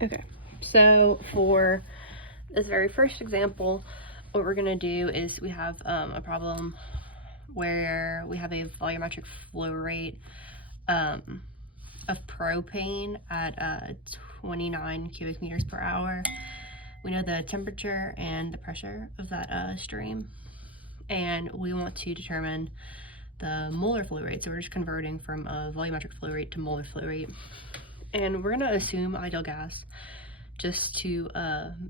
Okay, so for this very first example, what we're gonna do is we have a problem where we have a volumetric flow rate of propane at 29 cubic meters per hour. We know the temperature and the pressure of that stream, and we want to determine the molar flow rate. So we're just converting from a volumetric flow rate to molar flow rate. And we're gonna assume ideal gas just to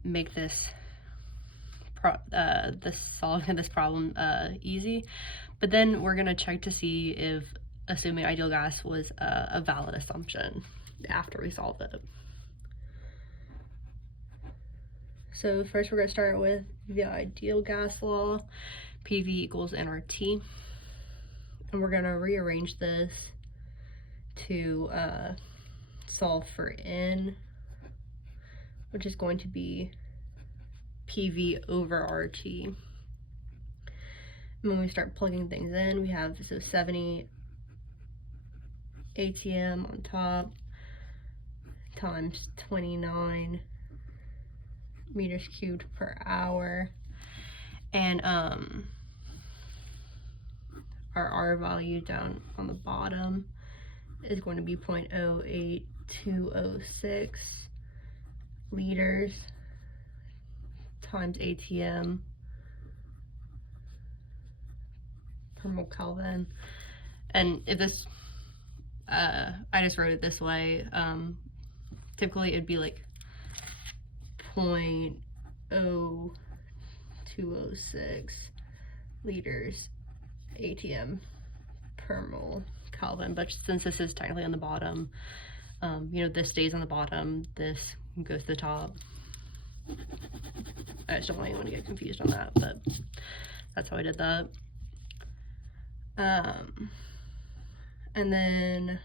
make this solving this problem easy. But then we're gonna check to see if assuming ideal gas was a valid assumption after we solve it. So first we're gonna start with the ideal gas law, PV equals nRT. And we're gonna rearrange this to solve for N, which is going to be PV over RT. And when we start plugging things in, we have 70 ATM on top times 29 meters cubed per hour, and our R value down on the bottom is going to be 0.08206 liters times ATM per mole Kelvin. And if this, I just wrote it this way, typically it'd be like 0.0206 liters ATM per mole Kelvin, but since this is technically on the bottom, you know, this stays on the bottom, this goes to the top. I just don't want anyone to get confused on that, but that's how I did that. And then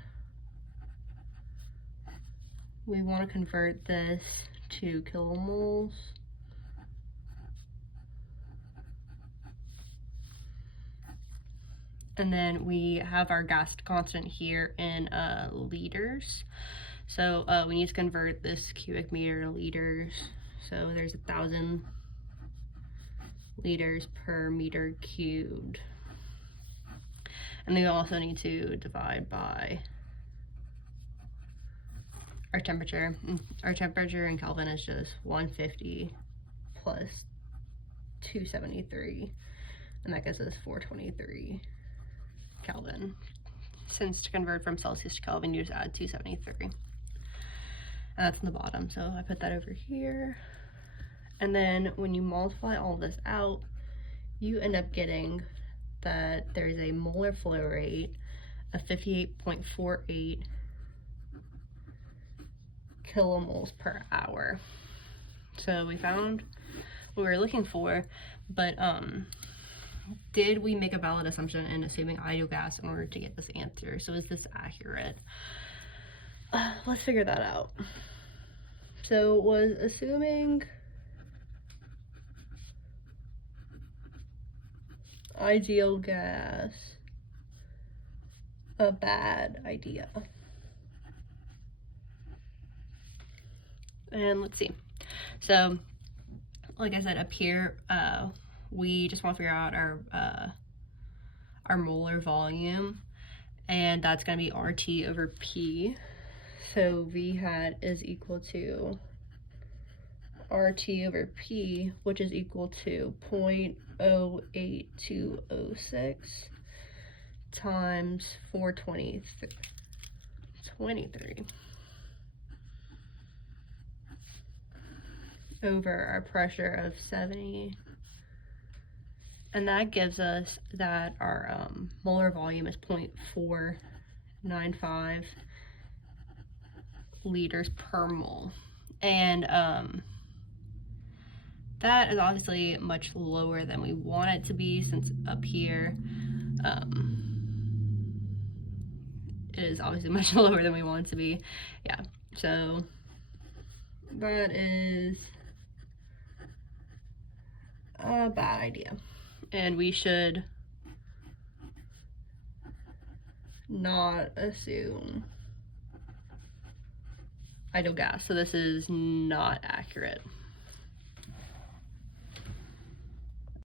we want to convert this to kilomoles. And then we have our gas constant here in liters. So we need to convert this cubic meter to liters. So there's 1,000 liters per meter cubed. And then we also need to divide by our temperature. Our temperature in Kelvin is just 150 plus 273, and that gives us 423 Kelvin. Since to convert from Celsius to Kelvin, you just add 273. And that's in the bottom, so I put that over here. And then when you multiply all this out, you end up getting that there's a molar flow rate of 58.48 kilomoles per hour. So we found what we were looking for, but did we make a valid assumption in assuming ideal gas in order to get this answer? So is this accurate? Let's figure that out. So was assuming ideal gas a bad idea? And let's see. So like I said, up here, we just want to figure out our molar volume, and that's going to be RT over P. So V hat is equal to RT over P, which is equal to 0.08206 times 423 over our pressure of 70. And that gives us that our molar volume is 0.495 liters per mole. And that is obviously much lower than we want it to be, since up here it is obviously much lower than we want it to be. Yeah, so that is a bad idea, and we should not assume ideal gas. So this is not accurate.